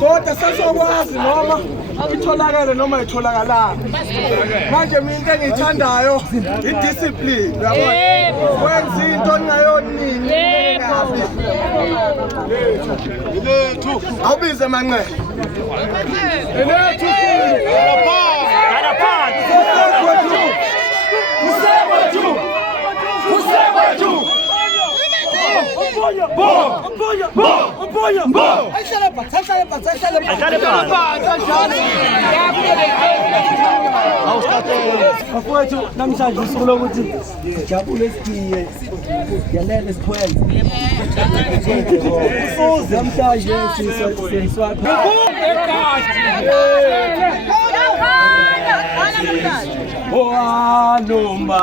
kodwa sesokwazi noma itholakala noma itholakala manje mina into engiyithandayo i-discipline uyabona wenza into ongayonini lethu awubize manqele lethu Bafowethu namhlanje usuku lokuthi jabule sigiye yanele sikhwenze usuze namhlanje siswapha Boanoma